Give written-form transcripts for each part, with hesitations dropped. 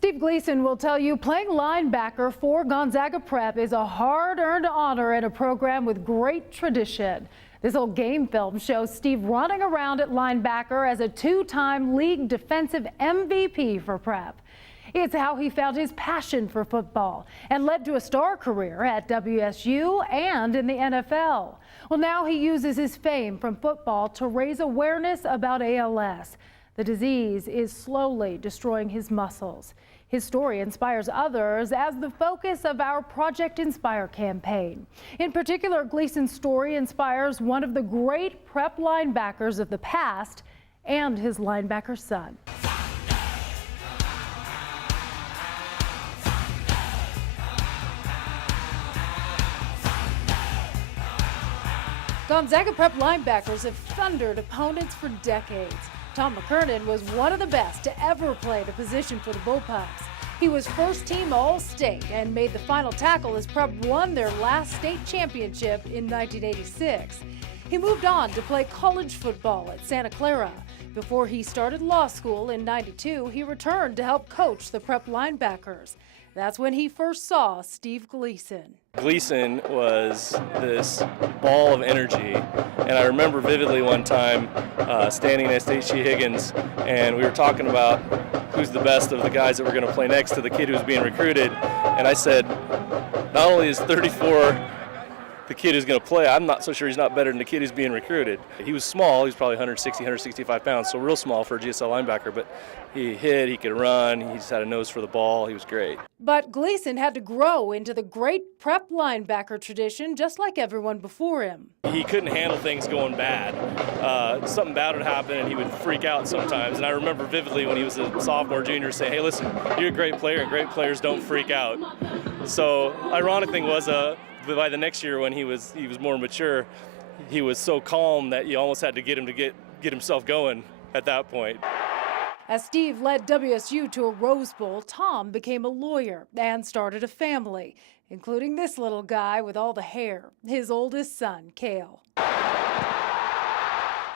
Steve Gleason will tell you playing linebacker for Gonzaga Prep is a hard-earned honor in a program with great tradition. This old game film shows Steve running around at linebacker as a two-time league defensive MVP for Prep. It's how he found his passion for football and led to a star career at WSU and in the NFL. Well, now he uses his fame from football to raise awareness about ALS. The disease is slowly destroying his muscles. His story inspires others as the focus of our Project Inspire campaign. In particular, Gleason's story inspires one of the great Prep linebackers of the past and his linebacker son. Gonzaga Prep linebackers have thundered opponents for decades. Tom McKernan was one of the best to ever play the position for the Bullpups. He was first-team All-State and made the final tackle as Prep won their last state championship in 1986. He moved on to play college football at Santa Clara. Before he started law school in '92, he returned to help coach the Prep linebackers. That's when he first saw Steve Gleason. Gleason was this ball of energy, and I remember vividly one time standing next to H.G. Higgins, and we were talking about who's the best of the guys that were going to play next to the kid who was being recruited, and I said, not only is 34 the kid who's going to play, I'm not so sure he's not better than the kid who's being recruited. He was small, he was probably 160, 165 pounds, so real small for a GSL linebacker, but he hit, he could run, he just had a nose for the ball, he was great. But Gleason had to grow into the great Prep linebacker tradition just like everyone before him. He couldn't handle things going bad. Something bad would happen and he would freak out sometimes, and I remember vividly when he was a sophomore, junior, saying, hey listen, you're a great player and great players don't freak out. So ironic thing was, by the next year when he was more mature, he was so calm that you almost had to get him to get himself going at that point. As Steve led WSU to a Rose Bowl, Tom became a lawyer and started a family, including this little guy with all the hair, his oldest son, Cale.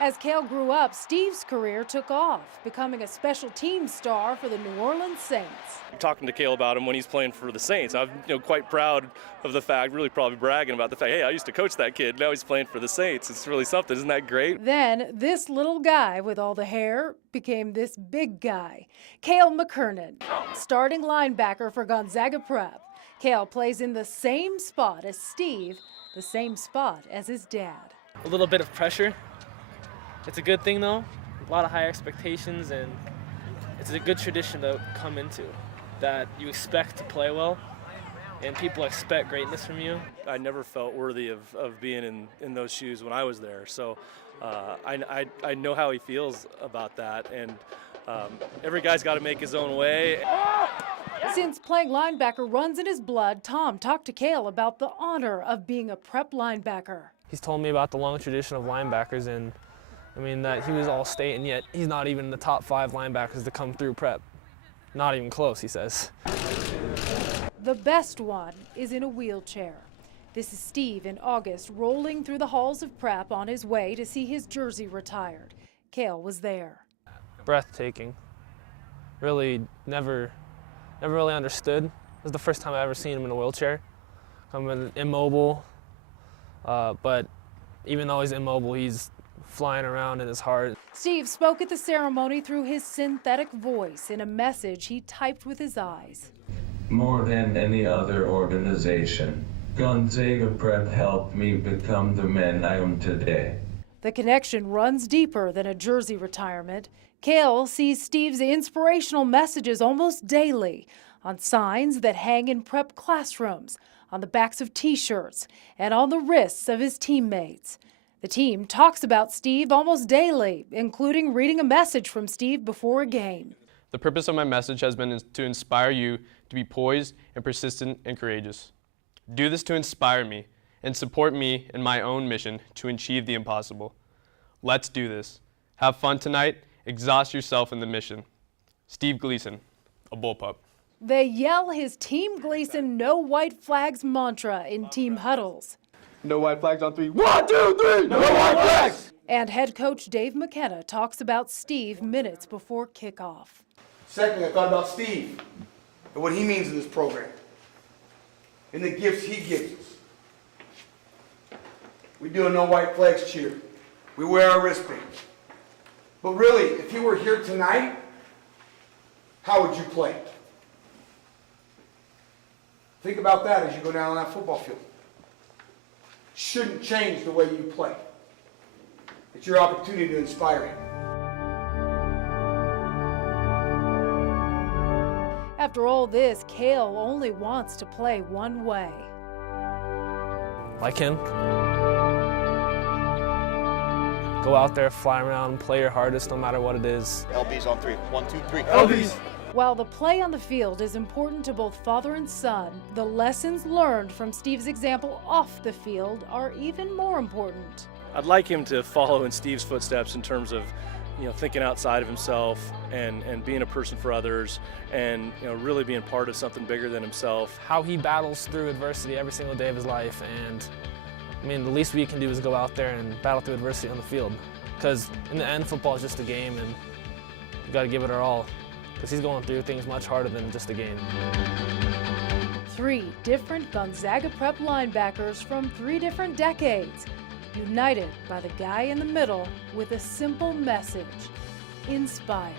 As Cale grew up, Steve's career took off, becoming a special team star for the New Orleans Saints. Talking to Cale about him when he's playing for the Saints, I'm quite proud of the fact, really probably bragging about the fact, hey, I used to coach that kid, now he's playing for the Saints. It's really something, isn't that great? Then this little guy with all the hair became this big guy, Cale McKernan, starting linebacker for Gonzaga Prep. Cale plays in the same spot as Steve, the same spot as his dad. A little bit of pressure. It's a good thing though, a lot of high expectations, and it's a good tradition to come into, that you expect to play well and people expect greatness from you. I never felt worthy of being in those shoes when I was there, so I know how he feels about that, and every guy's got to make his own way. Since playing linebacker runs in his blood, Tom talked to Cale about the honor of being a Prep linebacker. He's told me about the long tradition of linebackers, and I mean that he was All-State, and yet he's not even in the top 5 linebackers to come through Prep. Not even close, he says. The best one is in a wheelchair. This is Steve in August, rolling through the halls of Prep on his way to see his jersey retired. Cale was there. Breathtaking. Really never really understood. It was the first time I ever seen him in a wheelchair. I'm immobile, but even though he's immobile, he's flying around in his heart. Steve spoke at the ceremony through his synthetic voice in a message he typed with his eyes. More than any other organization, Gonzaga Prep helped me become the man I am today. The connection runs deeper than a jersey retirement. Cale sees Steve's inspirational messages almost daily on signs that hang in Prep classrooms, on the backs of T-shirts, and on the wrists of his teammates. The team talks about Steve almost daily, including reading a message from Steve before a game. The purpose of my message has been to inspire you to be poised and persistent and courageous. Do this to inspire me and support me in my own mission to achieve the impossible. Let's do this. Have fun tonight. Exhaust yourself in the mission. Steve Gleason, a Bullpup. They yell his Team Gleason No White Flags mantra in team huddles. No white flags on 3. 1, 2, 3. No white flags! And head coach Dave McKenna talks about Steve minutes before kickoff. Secondly, I thought about Steve. and what he means in this program and the gifts he gives us. We do a no white flags cheer. We wear our wristbands. But really, if you were here tonight, how would you play? Think about that as you go down on that football field. Shouldn't change the way you play. It's your opportunity to inspire him. After all this, Cale only wants to play one way. Like him. Go out there, fly around, play your hardest no matter what it is. LB's on 3. 1, 2, 3. LB's. While the play on the field is important to both father and son, the lessons learned from Steve's example off the field are even more important. I'd like him to follow in Steve's footsteps in terms of, thinking outside of himself and being a person for others and, really being part of something bigger than himself. How he battles through adversity every single day of his life, and the least we can do is go out there and battle through adversity on the field. Because in the end, football is just a game, and you got to give it our all. Because he's going through things much harder than just a game. 3 different Gonzaga Prep linebackers from 3 different decades, united by the guy in the middle with a simple message: inspire.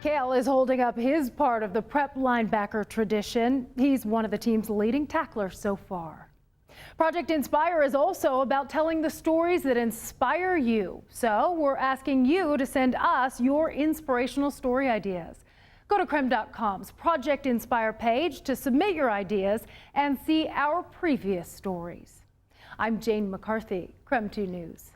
Cale is holding up his part of the prep linebacker tradition. He's one of the team's leading tacklers so far. Project Inspire is also about telling the stories that inspire you. So we're asking you to send us your inspirational story ideas. Go to KREM.com's Project Inspire page to submit your ideas and see our previous stories. I'm Jane McCarthy, KREM 2 News.